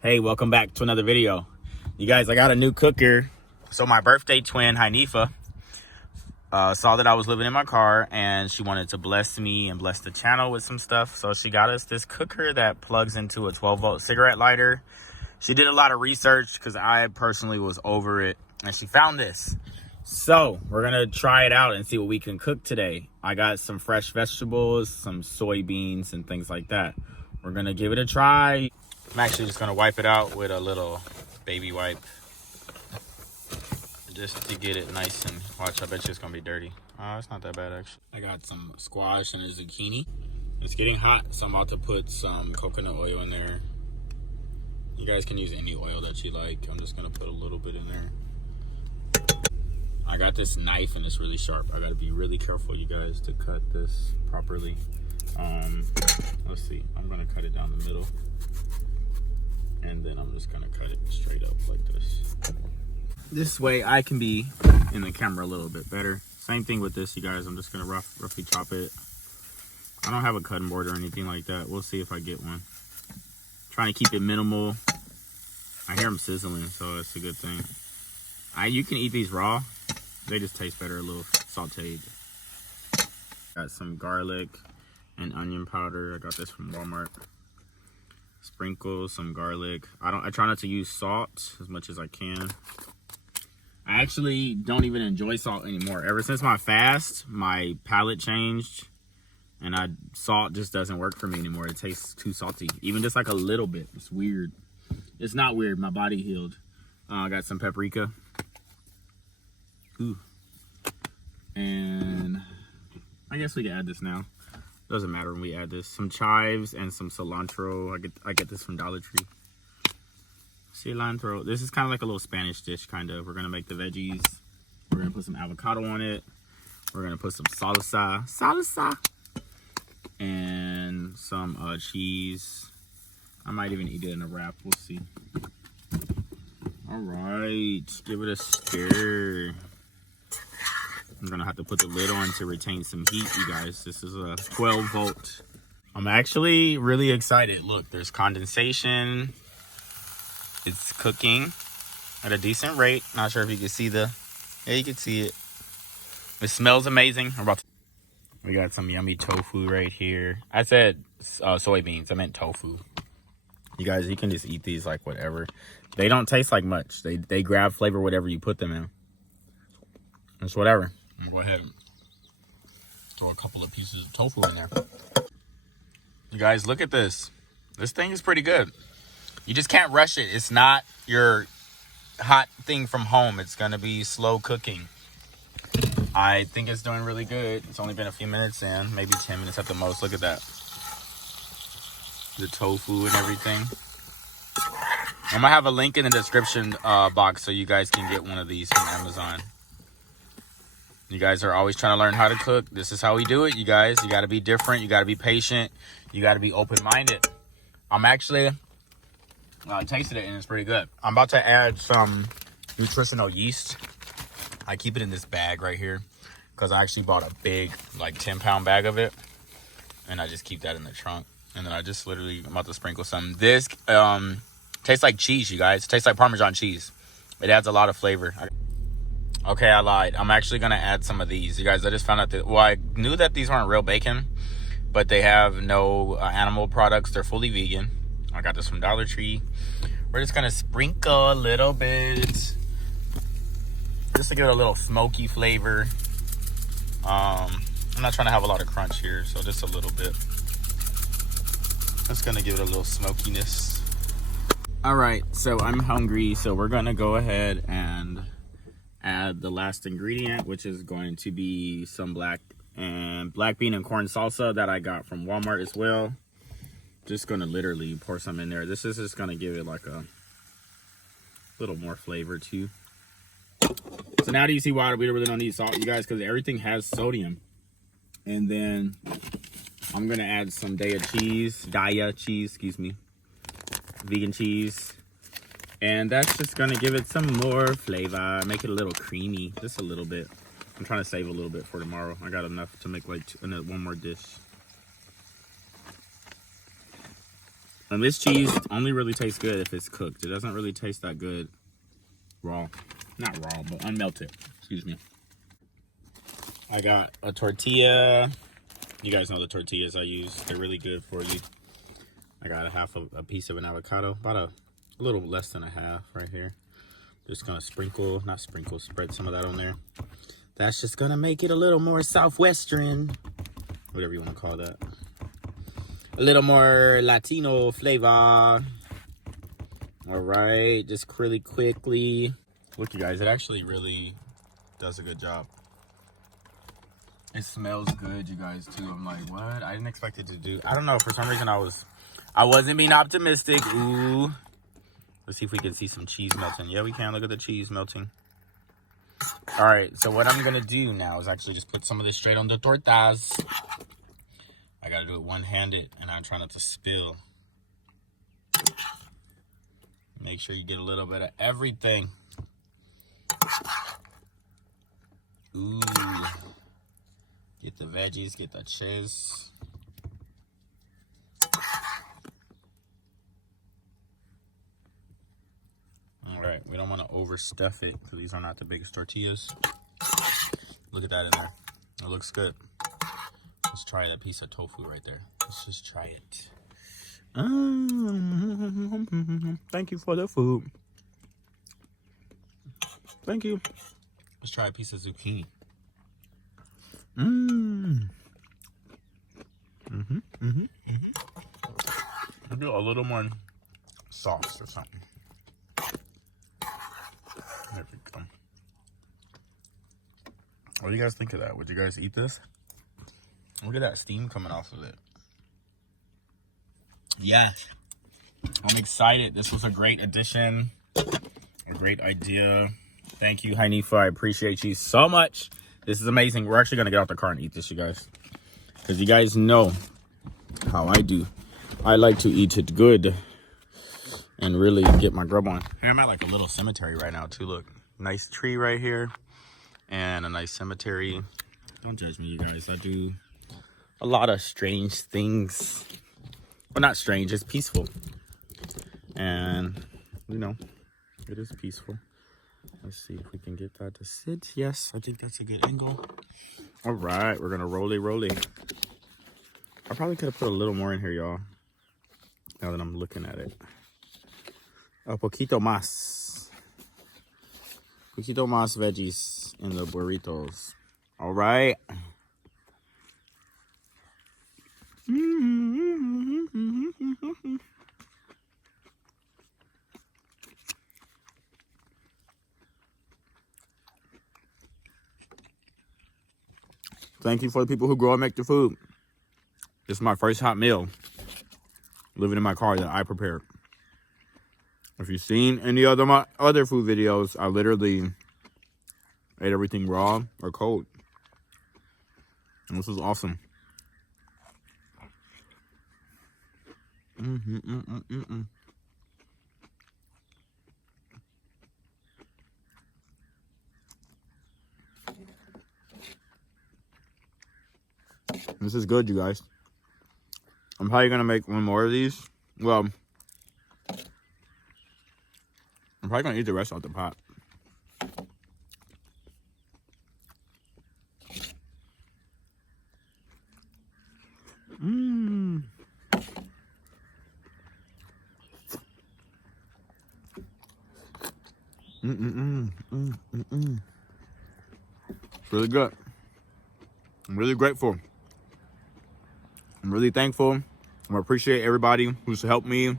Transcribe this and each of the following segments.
Hey, welcome back to another video. You guys, I got a new cooker. So my birthday twin, Hanifa, saw that I was living in my car and she wanted to bless me and bless the channel with some stuff. So she got us this cooker that plugs into a 12-volt cigarette lighter. She did a lot of research because I personally was over it, and she found this. So we're gonna try it out and see what we can cook today. I got some fresh vegetables, some soybeans and things like that. We're gonna give it a try. I'm actually just gonna wipe it out with a little baby wipe just to get it nice and watch. I bet you it's gonna be dirty. It's not that bad actually. I got some squash and a zucchini. It's getting hot, so I'm about to put some coconut oil in there. You guys can use any oil that you like. I'm just gonna put a little bit in there. I got this knife and it's really sharp. I gotta be really careful, you guys, to cut this properly. Let's see, I'm gonna cut it down the middle. And then I'm just gonna cut it straight up like this. This way I can be in the camera a little bit better. Same thing with this, you guys. I'm just gonna roughly chop it. I don't have a cutting board or anything like that. We'll see if I get one. Trying to keep it minimal. I hear them sizzling, so that's a good thing. You can eat these raw. They just taste better, a little sauteed. Got some garlic and onion powder. I got this from Walmart. Sprinkle some garlic. I try not to use salt as much as I can. I actually don't even enjoy salt anymore. Ever since my fast, my palate changed, and salt just doesn't work for me anymore. It tastes too salty, even just like a little bit. It's weird. It's not weird. My body healed. I got some paprika. Ooh. And I guess we can add this now. Doesn't matter when we add this. Some chives and some cilantro. I get this from Dollar Tree. Cilantro. This is kind of like a little Spanish dish, kind of. We're gonna make the veggies. We're gonna put some avocado on it. We're gonna put some salsa, and some cheese. I might even eat it in a wrap. We'll see. All right, give it a stir. I'm gonna have to put the lid on to retain some heat, you guys. This is a 12-volt. I'm actually really excited. Look, there's condensation. It's cooking at a decent rate. Not sure if you can see yeah, you can see it. It smells amazing. We got some yummy tofu right here. I said soybeans. I meant tofu. You guys, you can just eat these like whatever. They don't taste like much. They grab flavor whatever you put them in. It's whatever. I'm gonna go ahead and throw a couple of pieces of tofu in there. You guys, look at this. This thing is pretty good. You just can't rush it. It's not your hot thing from home. It's gonna be slow cooking. I think it's doing really good. It's only been a few minutes in, maybe 10 minutes at the most. Look at that. The tofu and everything. I'm gonna have a link in the description box so you guys can get one of these from Amazon. You guys are always trying to learn how to cook. This is how we do it, you guys. You got to be different. You got to be patient. You got to be open-minded. I'm actually tasted it, and it's pretty good. I'm about to add some nutritional yeast. I keep it in this bag right here because I actually bought a big, like 10-pound bag of it, and I just keep that in the trunk. And then I just literally, I'm about to sprinkle some. This tastes like cheese, you guys. It tastes like Parmesan cheese. It adds a lot of flavor. Okay, I lied. I'm actually going to add some of these. You guys, I just found out that, well, I knew that these weren't real bacon, but they have no animal products. They're fully vegan. I got this from Dollar Tree. We're just going to sprinkle a little bit just to give it a little smoky flavor. I'm not trying to have a lot of crunch here, so just a little bit. That's going to give it a little smokiness. All right, so I'm hungry, so we're going to go ahead and add the last ingredient, which is going to be some black bean and corn salsa that I got from Walmart as well. Just gonna literally pour some in there. This is just gonna give it like a little more flavor too. So now do you see why we really don't need salt, you guys? Because everything has sodium. And then I'm gonna add some Daya cheese, excuse me, vegan cheese. And that's just gonna give it some more flavor, make it a little creamy, just a little bit. I'm trying to save a little bit for tomorrow. I got enough to make like one more dish. And this cheese only really tastes good if it's cooked. It doesn't really taste that good raw. Not raw, but unmelted. Excuse me. I got a tortilla. You guys know the tortillas I use. They're really good for you. I got a piece of an avocado. About a little less than a half right here. Just gonna spread some of that on there. That's just gonna make it a little more southwestern. Whatever you want to call that. A little more Latino flavor. All right, just really quickly. Look, you guys, it actually really does a good job. It smells good, you guys, too. I'm like, what? I didn't expect it to do. I don't know. For some reason, I wasn't being optimistic. Ooh. Let's see if we can see some cheese melting. Yeah, we can. Look at the cheese melting. All right, so what I'm going to do now is actually just put some of this straight on the tortas. I got to do it one-handed, and I'm trying not to spill. Make sure you get a little bit of everything. Ooh. Get the veggies, get the cheese. All right, we don't want to overstuff it because these are not the biggest tortillas. Look at that in there. It looks good. Let's try that piece of tofu right there. Let's just try it. Thank you for the food. Thank you. Let's try a piece of zucchini. I'll do a little more sauce or something. There we go. What do you guys think of that? Would you guys eat this? Look at that steam coming off of it. Yeah. I'm excited. This was a great addition. A great idea. Thank you, Hanifa. I appreciate you so much. This is amazing. We're actually going to get out the car and eat this, you guys. Because you guys know how I do. I like to eat it good. And really get my grub on. Here I'm at like a little cemetery right now, too. Look. Nice tree right here. And a nice cemetery. Don't judge me, you guys. I do a lot of strange things. Well, not strange. It's peaceful. And, you know, it is peaceful. Let's see if we can get that to sit. Yes, I think that's a good angle. All right, we're going to roll it. I probably could have put a little more in here, y'all. Now that I'm looking at it. A poquito más. Poquito más veggies in the burritos. All right. Thank you for the people who grow and make the food. This is my first hot meal. Living in my car that I prepared. If you've seen any other my other food videos, I literally ate everything raw or cold. And this was awesome. This is good, you guys. I'm probably gonna make one more of these. Well, I'm probably gonna eat the rest out the pot. It's really good. I'm really grateful. I'm really thankful. I appreciate everybody who's helped me.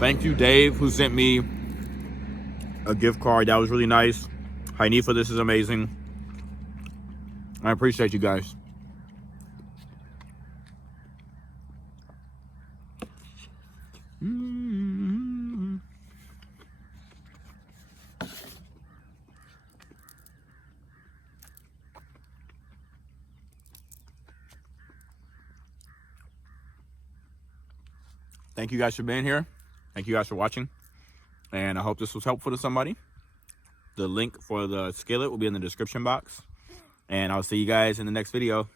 Thank you, Dave, who sent me a gift card. That was really nice. Hanifa, this is amazing. I appreciate you guys. Thank you guys for being here. Thank you guys for watching. And I hope this was helpful to somebody. The link for the skillet will be in the description box. And I'll see you guys in the next video.